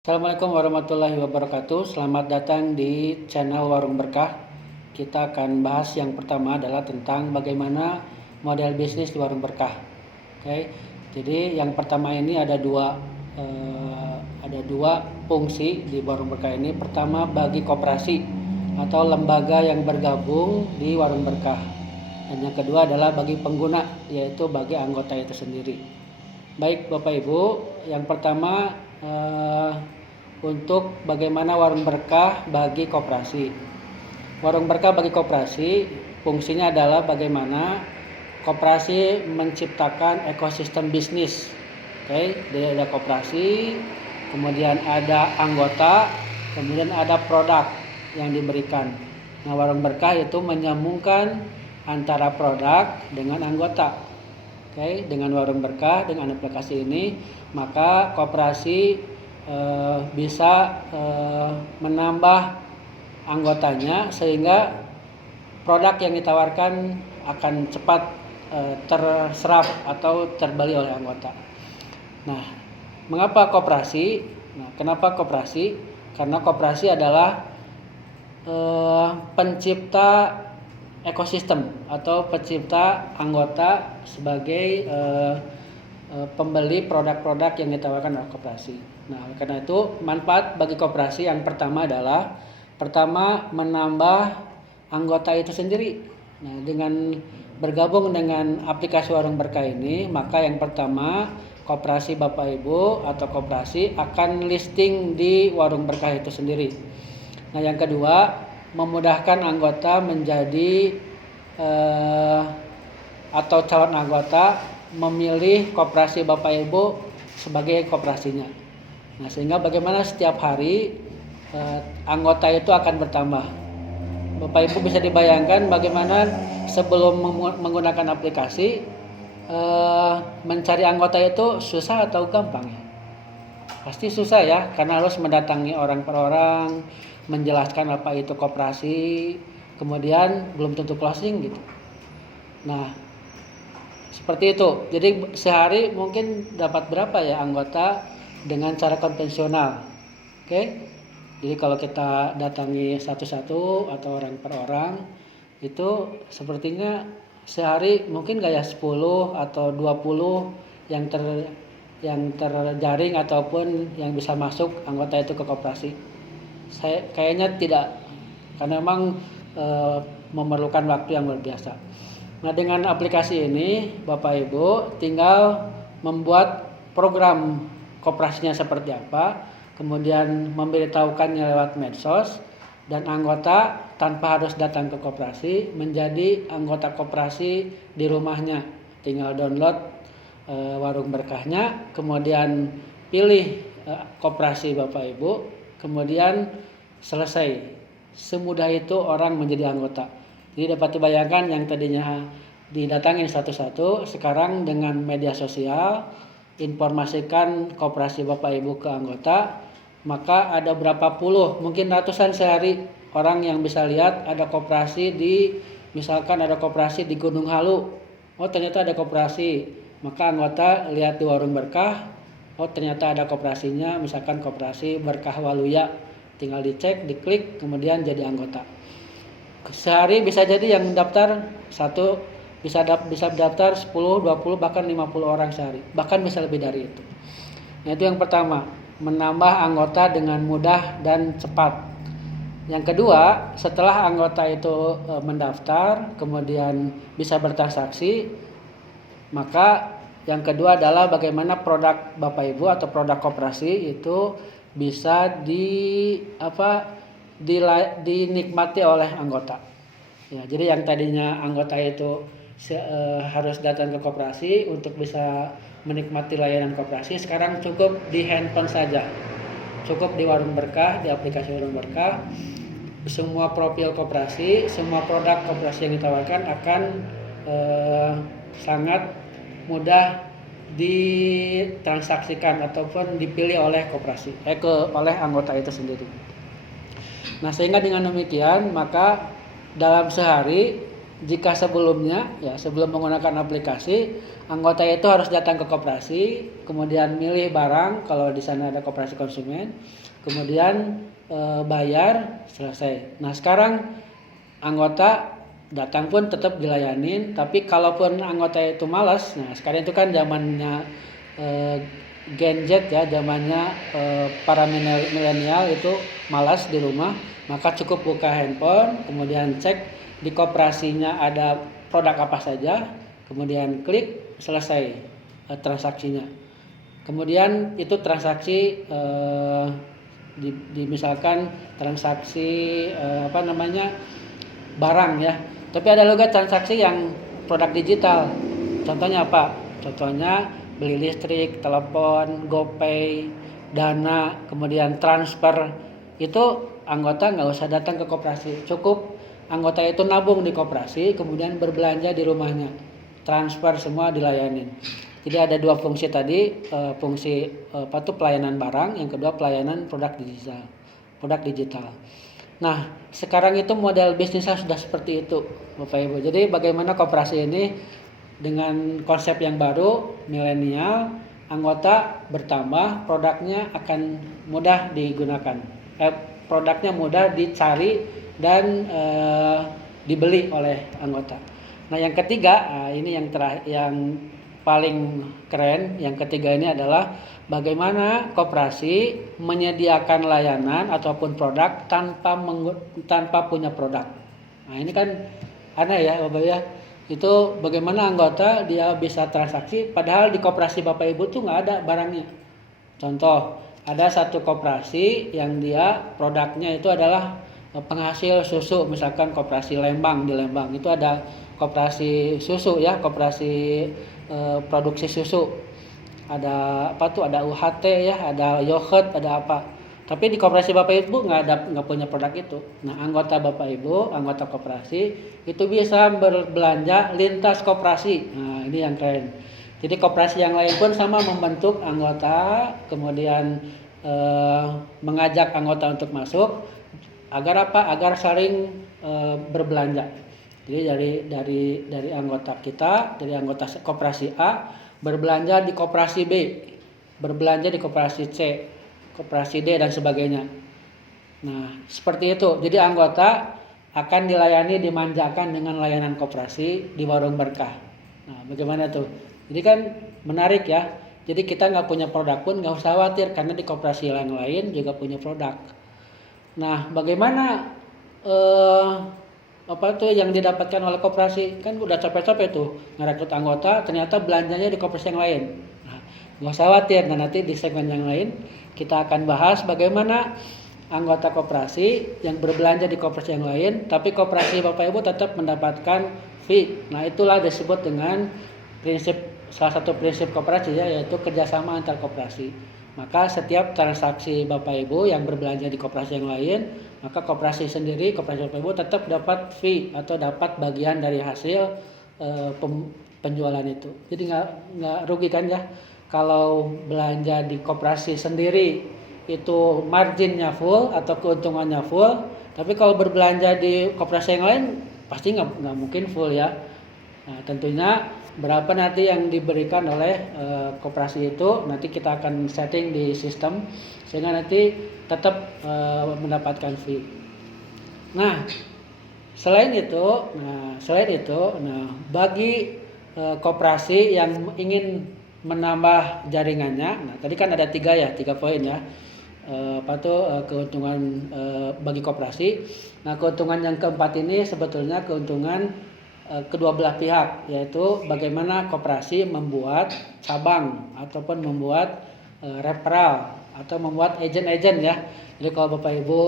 Assalamualaikum warahmatullahi wabarakatuh. Selamat datang di channel Warung Berkah. Kita akan bahas yang pertama adalah tentang bagaimana model bisnis di Warung Berkah. Oke. Jadi yang pertama ini ada dua fungsi di Warung Berkah ini. Pertama bagi koperasi atau lembaga yang bergabung di Warung Berkah. Dan yang kedua adalah bagi pengguna, yaitu bagi anggota itu sendiri. Baik Bapak Ibu, yang pertama untuk bagaimana Warung Berkah bagi koperasi. Warung Berkah bagi koperasi fungsinya adalah bagaimana koperasi menciptakan ekosistem bisnis. Oke, jadi ada koperasi, kemudian ada anggota, kemudian ada produk yang diberikan. Nah, Warung Berkah itu menyambungkan antara produk dengan anggota. Oke, dengan Warung Berkah, dengan aplikasi ini, maka koperasi bisa menambah anggotanya sehingga produk yang ditawarkan akan cepat terserap atau terbeli oleh anggota. Nah, mengapa koperasi? Nah, kenapa koperasi? Karena koperasi adalah pencipta ekosistem atau pencipta anggota sebagai pembeli produk-produk yang ditawarkan oleh koperasi. Nah, karena itu manfaat bagi koperasi yang pertama adalah menambah anggota itu sendiri. Nah, dengan bergabung dengan aplikasi Warung Berkah ini, maka yang pertama koperasi Bapak Ibu atau koperasi akan listing di Warung Berkah itu sendiri. Nah, yang kedua memudahkan anggota menjadi atau calon anggota memilih koperasi Bapak Ibu sebagai koperasinya. Nah, sehingga bagaimana setiap hari anggota itu akan bertambah. Bapak Ibu bisa dibayangkan bagaimana sebelum menggunakan aplikasi mencari anggota itu susah atau gampang ya? Pasti susah ya, karena harus mendatangi orang per orang, menjelaskan apa itu koperasi, kemudian belum tentu closing gitu. Nah, seperti itu. Jadi sehari mungkin dapat berapa ya anggota dengan cara konvensional. Oke. Jadi kalau kita datangi satu-satu atau orang per orang, itu sepertinya sehari mungkin gak ya 10 atau 20 yang terjaring ataupun yang bisa masuk anggota itu ke koperasi. Saya kayaknya tidak, karena memang memerlukan waktu yang luar biasa. Nah, dengan aplikasi ini Bapak Ibu tinggal membuat program koperasinya seperti apa, kemudian memberitahukannya lewat medsos, dan anggota tanpa harus datang ke koperasi menjadi anggota koperasi di rumahnya. Tinggal download Warung Berkahnya, kemudian pilih koperasi Bapak Ibu, kemudian selesai. Semudah itu orang menjadi anggota. Jadi dapat dibayangkan yang tadinya didatangin satu-satu, sekarang dengan media sosial informasikan koperasi Bapak Ibu ke anggota, maka ada berapa puluh, mungkin ratusan sehari orang yang bisa lihat ada koperasi misalkan ada koperasi di Gunung Halu. Oh, ternyata ada koperasi. Maka anggota lihat di Warung Berkah, oh ternyata ada koperasinya, misalkan koperasi Berkah Waluya. Tinggal dicek, diklik, kemudian jadi anggota. Sehari bisa jadi yang daftar satu bisa daftar 10, 20, bahkan 50 orang sehari. Bahkan bisa lebih dari itu. Nah, itu yang pertama, menambah anggota dengan mudah dan cepat. Yang kedua, setelah anggota itu mendaftar, kemudian bisa bertransaksi, maka yang kedua adalah bagaimana produk Bapak Ibu atau produk koperasi itu bisa dinikmati oleh anggota. Ya, jadi yang tadinya anggota itu harus datang ke koperasi untuk bisa menikmati layanan koperasi, sekarang cukup di handphone saja. Cukup di Warung Berkah, di aplikasi Warung Berkah, semua profil koperasi, semua produk koperasi yang ditawarkan akan sangat mudah ditransaksikan ataupun dipilih oleh koperasi, oleh anggota itu sendiri. Nah, sehingga dengan demikian maka dalam sehari jika sebelumnya ya sebelum menggunakan aplikasi, anggota itu harus datang ke koperasi, kemudian milih barang kalau di sana ada koperasi konsumen, kemudian bayar, selesai. Nah sekarang anggota datang pun tetap dilayanin, tapi kalaupun anggota itu malas, nah sekarang itu kan zamannya Gen Z ya, zamannya para milenial itu malas di rumah, maka cukup buka handphone, kemudian cek di koperasinya ada produk apa saja, kemudian klik, selesai transaksinya. Kemudian itu transaksi misalkan transaksi barang ya. Tapi ada juga transaksi yang produk digital. Contohnya apa? Contohnya beli listrik, telepon, GoPay, Dana, kemudian transfer. Itu anggota nggak usah datang ke koperasi, cukup anggota itu nabung di koperasi, kemudian berbelanja di rumahnya, transfer semua dilayanin. Jadi ada dua fungsi tadi, fungsi pelayanan barang, yang kedua pelayanan produk digital. Nah sekarang itu model bisnisnya sudah seperti itu, Bapak Ibu. Jadi bagaimana koperasi ini dengan konsep yang baru, milenial, anggota bertambah, produknya akan mudah digunakan, produknya mudah dicari dan dibeli oleh anggota. Nah yang ketiga, ini yang paling keren, yang ketiga ini adalah bagaimana koperasi menyediakan layanan ataupun produk tanpa punya produk. Nah ini kan aneh ya Bapak ya, itu bagaimana anggota dia bisa transaksi padahal di koperasi Bapak Ibu tuh nggak ada barangnya. Contoh, ada satu koperasi yang dia produknya itu adalah penghasil susu, misalkan koperasi Lembang, di Lembang itu ada koperasi susu ya, koperasi produksi susu, ada apa tuh, ada UHT ya, ada yogurt, ada apa. Tapi di koperasi Bapak Ibu nggak punya produk itu. Nah anggota Bapak Ibu, anggota koperasi itu bisa berbelanja lintas koperasi. Nah ini yang keren. Jadi koperasi yang lain pun sama membentuk anggota, kemudian mengajak anggota untuk masuk. Agar apa? Agar saling berbelanja. Jadi dari anggota kita, dari anggota koperasi A berbelanja di koperasi B, berbelanja di koperasi C, koperasi D dan sebagainya. Nah, seperti itu. Jadi anggota akan dilayani, dimanjakan dengan layanan koperasi di warung berkah. Nah, bagaimana tuh? Jadi kan menarik ya. Jadi kita nggak punya produk pun nggak usah khawatir karena di koperasi yang lain juga punya produk. Nah, bagaimana apa tuh yang didapatkan oleh koperasi? Kan udah capek-capek tuh ngerekrut anggota, ternyata belanjanya di koperasi yang lain. Nah, nggak usah khawatir. Nah, nanti di segmen yang lain kita akan bahas bagaimana anggota koperasi yang berbelanja di koperasi yang lain, tapi koperasi Bapak Ibu tetap mendapatkan fee. Nah, itulah disebut dengan salah satu prinsip koperasi ya, yaitu kerjasama antar koperasi. Maka setiap transaksi Bapak Ibu yang berbelanja di koperasi yang lain, maka koperasi sendiri, koperasi Bapak Ibu tetap dapat fee atau dapat bagian dari hasil penjualan itu. Jadi nggak rugi kan ya kalau belanja di koperasi sendiri itu marginnya full atau keuntungannya full, tapi kalau berbelanja di koperasi yang lain pasti nggak mungkin full ya. Nah, tentunya berapa nanti yang diberikan oleh koperasi itu nanti kita akan setting di sistem sehingga nanti tetap mendapatkan fee. Nah, selain itu, bagi koperasi yang ingin menambah jaringannya, nah tadi kan ada tiga poin ya. Keuntungan bagi koperasi. Nah, keuntungan yang keempat ini sebetulnya keuntungan kedua belah pihak, yaitu bagaimana koperasi membuat cabang ataupun membuat referral atau membuat agent-agent ya. Jadi kalau Bapak Ibu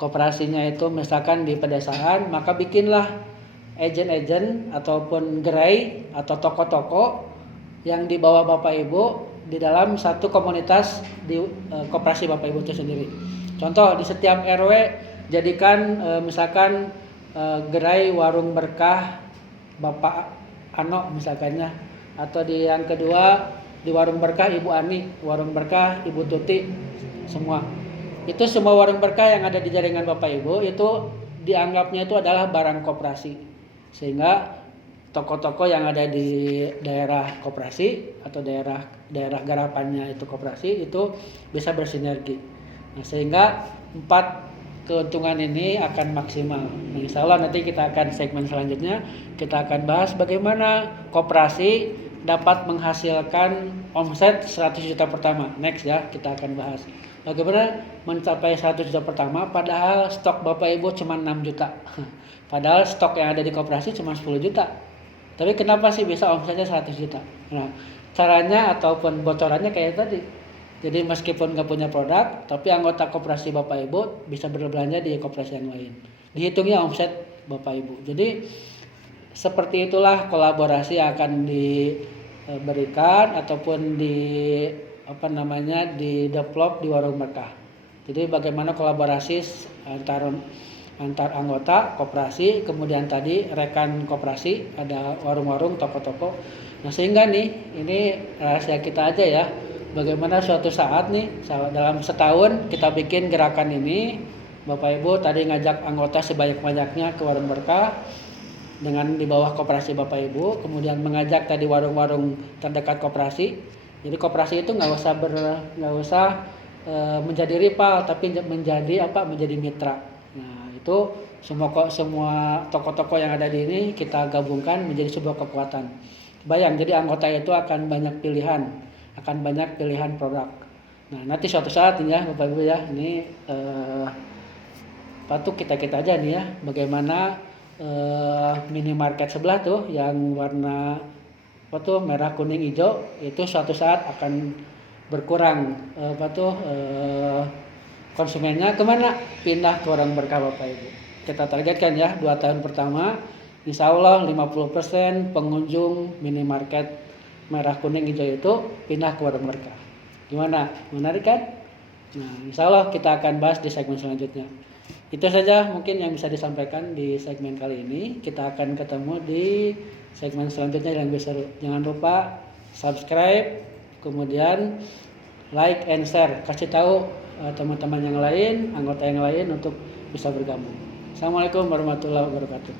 koperasinya itu misalkan di pedesaan, maka bikinlah agent-agent ataupun gerai atau toko-toko yang dibawa Bapak Ibu di dalam satu komunitas di koperasi Bapak Ibu itu sendiri. Contoh, di setiap RW jadikan misalkan gerai warung berkah Bapak Ano misalkannya, atau di yang kedua di warung berkah Ibu Ani, warung berkah Ibu Tuti, semua. Itu semua warung berkah yang ada di jaringan Bapak Ibu itu dianggapnya itu adalah barang koperasi. sehingga toko-toko yang ada di daerah koperasi atau daerah garapannya itu koperasi itu bisa bersinergi. Nah, sehingga 4 keuntungan ini akan maksimal. Nah, insya Allah nanti kita akan segmen selanjutnya kita akan bahas bagaimana koperasi dapat menghasilkan omset 100 juta pertama. Next ya, kita akan bahas bagaimana mencapai 100 juta pertama padahal stok Bapak Ibu cuma 6 juta. Padahal stok yang ada di koperasi cuma 10 juta. Tapi kenapa sih bisa omsetnya 100 juta? Nah, caranya ataupun bocorannya kayak tadi. Jadi meskipun nggak punya produk, tapi anggota koperasi Bapak Ibu bisa berbelanja di koperasi yang lain. Dihitungnya omset Bapak Ibu. Jadi seperti itulah kolaborasi yang akan diberikan ataupun di develop di warung berkah. Jadi bagaimana kolaborasi antar anggota koperasi, kemudian tadi rekan koperasi, ada warung-warung, toko-toko. Nah, sehingga nih ini rahasia kita aja ya. Bagaimana suatu saat nih dalam setahun kita bikin gerakan ini, Bapak Ibu tadi ngajak anggota sebanyak-banyaknya ke warung berkah dengan di bawah koperasi Bapak Ibu, kemudian mengajak tadi warung-warung terdekat koperasi. Jadi koperasi itu nggak usah menjadi rival, tapi menjadi mitra. Nah, itu semua toko-toko yang ada di ini kita gabungkan menjadi sebuah kekuatan. Bayang, jadi anggota itu akan banyak pilihan produk. Nah, nanti suatu saat ini ya Bapak Ibu ya, ini patut kita aja nih ya, bagaimana minimarket sebelah tuh yang warna merah kuning hijau itu suatu saat akan berkurang konsumennya kemana? Pindah ke warung berkah Bapak Ibu. Kita targetkan ya 2 tahun pertama insya Allah 50% pengunjung minimarket merah kuning hijau itu pindah ke warung berkah. Gimana? Menarik kan? Nah, insya Allah kita akan bahas di segmen selanjutnya. Itu saja mungkin yang bisa disampaikan di segmen kali ini. Kita akan ketemu di segmen selanjutnya yang lebih seru. Jangan lupa subscribe, kemudian like and share. Kasih tahu teman-teman yang lain, anggota yang lain untuk bisa bergabung. Assalamualaikum warahmatullahi wabarakatuh.